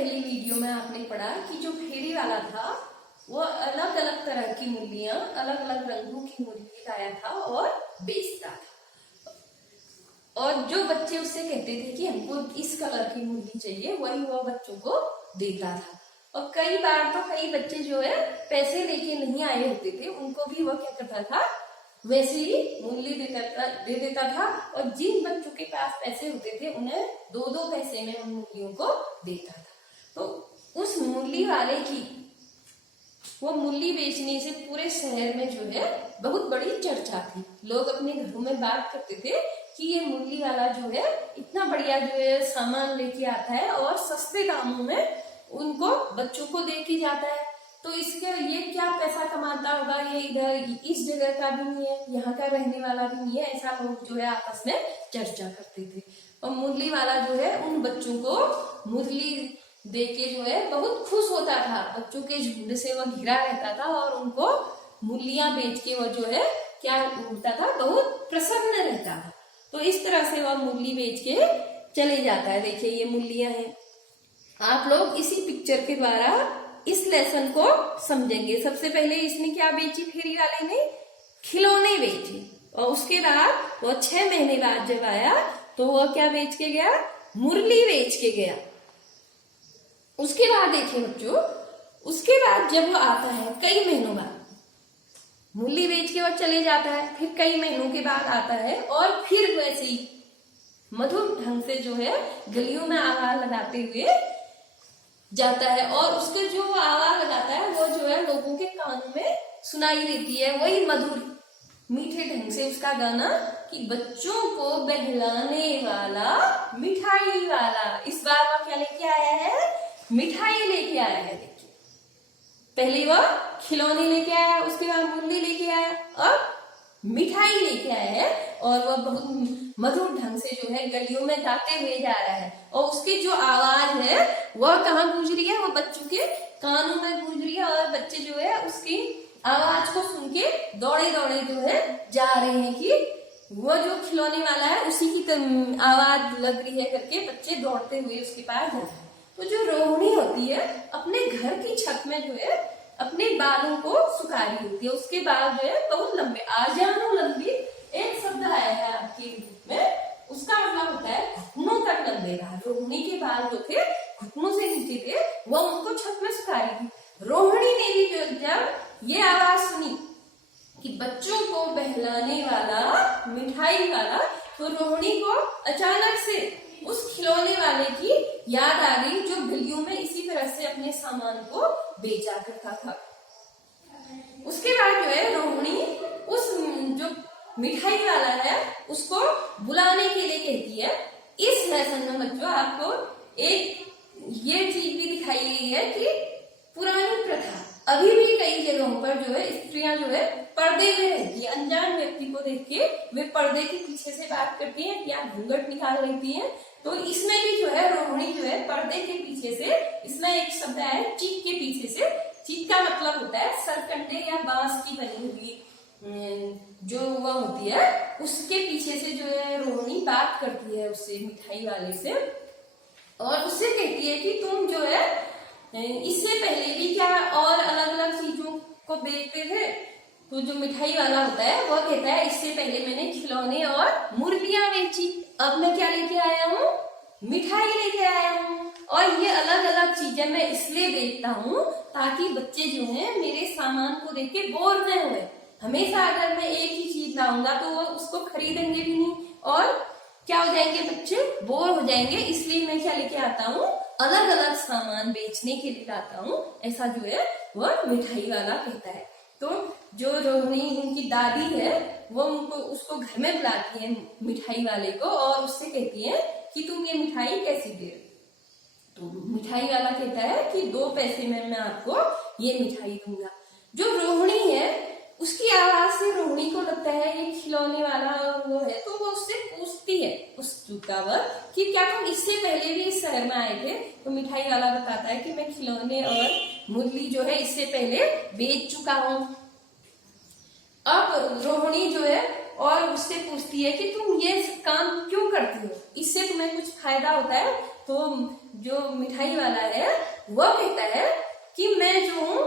पहली वीडियो में आपने पढ़ा कि जो फेरी वाला था वो अलग अलग तरह की मूर्तियां, अलग अलग रंगों की मूर्ति लाया था और बेचता था। और जो बच्चे उससे कहते थे कि हमको इस कलर की मूर्ति चाहिए, वही वो बच्चों को देता था। और कई बार तो कई बच्चे जो है पैसे लेके नहीं आए होते थे, उनको भी वो क्या करता था, वैसे ही मूल्य दे देता था। और जिन बच्चों के पास पैसे होते थे उन्हें 2-2 पैसे में उन मूल्यों को देता था। तो उस मूली वाले की वो मूली बेचने से पूरे शहर में जो है बहुत बड़ी चर्चा थी। लोग अपने घरों में बात करते थे कि ये मूली वाला जो है इतना बढ़िया जो है सामान लेके आता है और सस्ते दामों में उनको बच्चों को दे के जाता है। तो इसके ये क्या पैसा कमाता होगा, ये इधर इस जगह का भी नहीं है, यहाँ का रहने वाला भी नहीं है, ऐसा लोग जो है आपस में चर्चा करते थे। और मुरली वाला जो है उन बच्चों को मुरली दे के जो है बहुत खुश होता था। बच्चों के झुंड से वो घिरा रहता था और उनको मूलियां बेच के वो जो है क्या होता था, बहुत प्रसन्न रहता था। तो इस तरह से वह मूली बेच के चले जाता है। देखिए ये मूलियां हैं। आप लोग इसी पिक्चर के द्वारा इस लेसन को समझेंगे। सबसे पहले इसने क्या बेची, फेरी वाले ने खिलौने बेचे। और उसके बाद वो 6 महीने बाद जब आया तो वो क्या बेच के गया, मुरली बेच के गया। उसके बाद देखिए बच्चों, उसके बाद जब वो आता है कई महीनों बाद, मुरली बेच के वो चले जाता है, फिर कई महीनों के बाद आता है और फिर वैसे ही मधुर ढंग से जो है गलियों में आवाज लगाते हुए जाता है। और उसको जो आवाज लगाता है वो जो है लोगों के कानों में सुनाई देती है, वही मधुर मीठे ढंग से उसका गाना कि बच्चों को बहलाने वाला मिठाई वाला। इस बार वो क्या लेके आया है, मिठाई लेके आया है। देखिए पहले वो खिलौने लेके आया, उसके बाद मुरली लेके आया, अब मिठाई लेके आया है। और वह बहुत मधुर ढंग से जो है गलियों में गाते हुए जा रहा है। और उसकी जो आवाज है वह कहाँ गूंज रही है, वो बच्चों के कानों में गूंज रही है। और बच्चे जो है उसकी आवाज को सुन के दौड़े दौड़े जो है जा रहे हैं कि वो जो खिलौने वाला है उसी की आवाज लग रही है करके बच्चे दौड़ते हुए उसके पास जाते हैं। तो जो रोहिणी होती है अपने घर की छत में जो है अपने बालों को सुखा रही होती है। उसके बाल जो है बहुत लंबे, आजानो लंबी एक शब्द आया है आपके में, उसका मतलब होता है घुटनों तक लंबे बाल। रोहिणी के बाल जो थे घुटनों से नीचे थे, वो उनको छत में सुखा रही थी। रोहिणी ने भी जब ये आवाज सुनी कि बच्चों को बहलाने वाला मिठाई वाला, तो रोहिणी को अचानक से उस खिलौने वाले की याद आ गई जो गलियों में इसी तरह से अपने सामान को बेचा करता था। उसके बाद जो है रोहिणी उस जो मिठाई वाला है उसको बुलाने के लिए कहती है। इस लेसन में बच्चों आपको एक ये चीज भी दिखाई गई है कि पुरानी प्रथा अभी भी कई जगहों पर जो है स्त्रियां जो है पर्दे में रहती है। अनजान व्यक्ति को देख के वे पर्दे के पीछे से बात करती हैं या घूंघट निकाल लेती हैं। तो इसमें भी जो है रोहिणी जो है पर्दे के पीछे से, इसमें एक शब्द है चीक के पीछे से। चीक का मतलब होता है सरकंडे या बांस की बनी हुई जो वह होती है, उसके पीछे से जो है रोहिणी बात करती है उससे, मिठाई वाले से। और उससे कहती है कि तुम जो है इससे पहले भी क्या और अलग अलग चीजों को बेचते थे। तो जो मिठाई वाला होता है वह कहता है इससे पहले मैंने खिलौने और मुर्गियां बेची, अब मैं क्या लेके आया हूँ, मिठाई लेके आया हूँ। और ये अलग अलग चीजें मैं इसलिए बेचता हूँ ताकि बच्चे जो है मेरे सामान को देख के बोर न हुए। हमेशा अगर मैं एक ही चीज लाऊंगा तो वो उसको खरीदेंगे भी नहीं और क्या हो जाएंगे, बच्चे बोर हो जाएंगे। इसलिए मैं क्या लेके आता हूँ, अलग अलग सामान बेचने के लिए लाता हूँ। ऐसा जो है वह मिठाई वाला कहता है। तो जो रोहिणी उनकी दादी है वो उनको उसको घर में बुलाती है मिठाई वाले को और उससे कहती है कि तुम ये मिठाई कैसे दे रहे। तो मिठाई वाला कहता है कि 2 पैसे में मैं आपको ये मिठाई दूंगा। जो रोहिणी है उसकी आवाज से रोहिणी को लगता है ये खिलौने वाला वो है, तो वो उससे पूछती है उस चुकावर कि क्या तुम इससे पहले भी इस शहर में आए थे। तो मिठाई वाला बताता है कि मैं खिलौने और मुरली जो है इससे पहले बेच चुका हूँ। अब रोहिणी जो है और उससे पूछती है कि तुम ये काम क्यों करती हो, इससे उसमें कुछ फायदा होता है। तो जो मिठाई वाला है वह कहता है कि मैं जो हूँ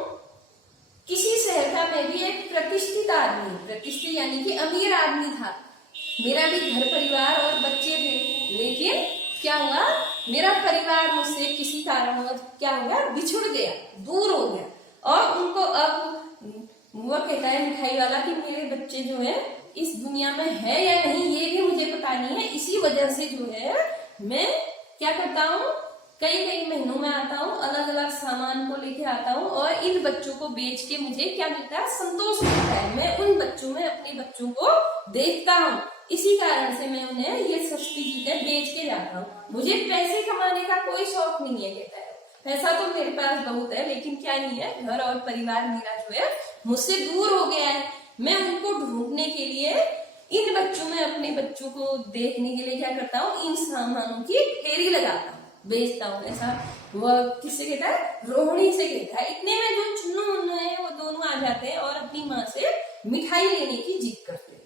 किसी शहर का, मैं भी एक प्रतिष्ठित आदमी, प्रतिष्ठित यानी कि अमीर आदमी था, मेरा भी घर परिवार और बच्चे थे, लेकिन क्या हुआ, मेरा परिवार मुझसे किसी कारणवश क्या हुआ, बिछुड़ गया, दूर हो गया। और उनको अब वह कहता है मिठाई वाला कि मेरे बच्चे जो है इस दुनिया में है या नहीं ये भी मुझे पता नहीं है, इसी वजह से जो है मैं क्या करता हूँ, कई कई महीनों में आता हूँ, अलग अलग सामान को लेके आता हूँ और इन बच्चों को बेच के मुझे क्या मिलता है, संतोष मिलता है। मैं उन बच्चों में अपने बच्चों को देखता हूँ, इसी कारण से मैं उन्हें ये सस्ती चीजें बेच के जाता हूँ। मुझे पैसे कमाने का कोई शौक नहीं है, कहता है। पैसा तो मेरे पास बहुत है, लेकिन क्या नहीं है, घर और परिवार मेरा जो है मुझसे दूर हो गया है। मैं उनको ढूंढने के लिए इन बच्चों में अपने बच्चों को देखने के लिए क्या करता हूँ, इन सामानों की फेरी लगाता हूँ, बेचता हूँ। ऐसा वह किससे कहता है, रोहिणी से कहता है। इतने में जो चुन्नू मुन्नू है वो दोनों आ जाते हैं और अपनी माँ से मिठाई लेने की जिद करते हैं।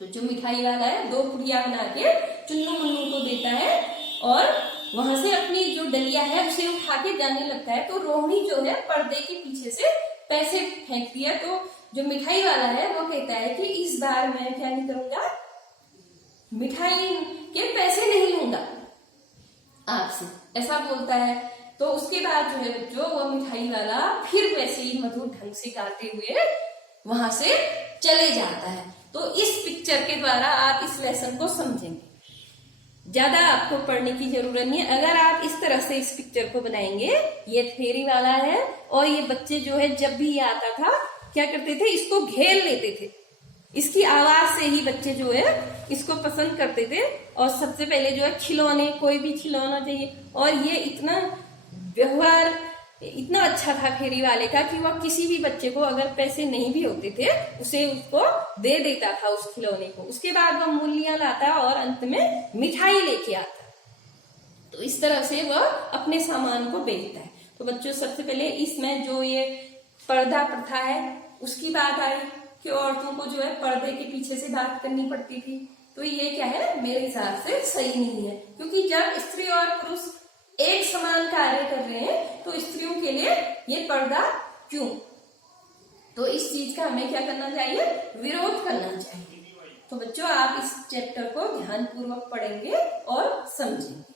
तो जो मिठाई वाला है 2 पुड़िया बना के चुन्नू मुन्नू को देता है और वहां से अपनी जो डलिया है उसे उठा के जाने लगता है। तो रोहिणी जो है पर्दे के पीछे से पैसे फेंकती है। तो जो मिठाई वाला है वो कहता है कि इस बार मैं क्या नहीं करूंगा, मिठाई के पैसे नहीं लूंगा आपसे, ऐसा बोलता है। तो उसके बाद जो है बच्चों वो मिठाई वाला फिर वैसे ही मधुर ढंग से गाते हुए वहां से चले जाता है। तो इस पिक्चर के द्वारा आप इस लेसन को समझेंगे, ज्यादा आपको पढ़ने की जरूरत नहीं है। अगर आप इस तरह से इस पिक्चर को बनाएंगे, ये फेरी वाला है और ये बच्चे जो है जब भी ये आता था क्या करते थे, इसको घेर लेते थे। इसकी आवाज से ही बच्चे जो है इसको पसंद करते थे। और सबसे पहले जो है खिलौने, कोई भी खिलौना चाहिए। और ये इतना व्यवहार इतना अच्छा था फेरी वाले का कि वह किसी भी बच्चे को अगर पैसे नहीं भी होते थे उसे उसको दे देता था उस खिलौने को। उसके बाद वह मूलियां लाता और अंत में मिठाई लेके आता। तो इस तरह से वह अपने सामान को बेचता है। तो बच्चों सबसे पहले इसमें जो ये पर्दा प्रथा है उसकी बात आई कि औरतों को जो है पर्दे के पीछे से बात करनी पड़ती थी। तो ये क्या है, मेरे हिसाब से सही नहीं है, क्योंकि जब स्त्री और पुरुष एक समान कार्य कर रहे हैं तो स्त्रियों के लिए ये पर्दा क्यों। तो इस चीज का हमें क्या करना चाहिए, विरोध करना चाहिए। तो बच्चों आप इस चैप्टर को ध्यानपूर्वक पढ़ेंगे और समझेंगे।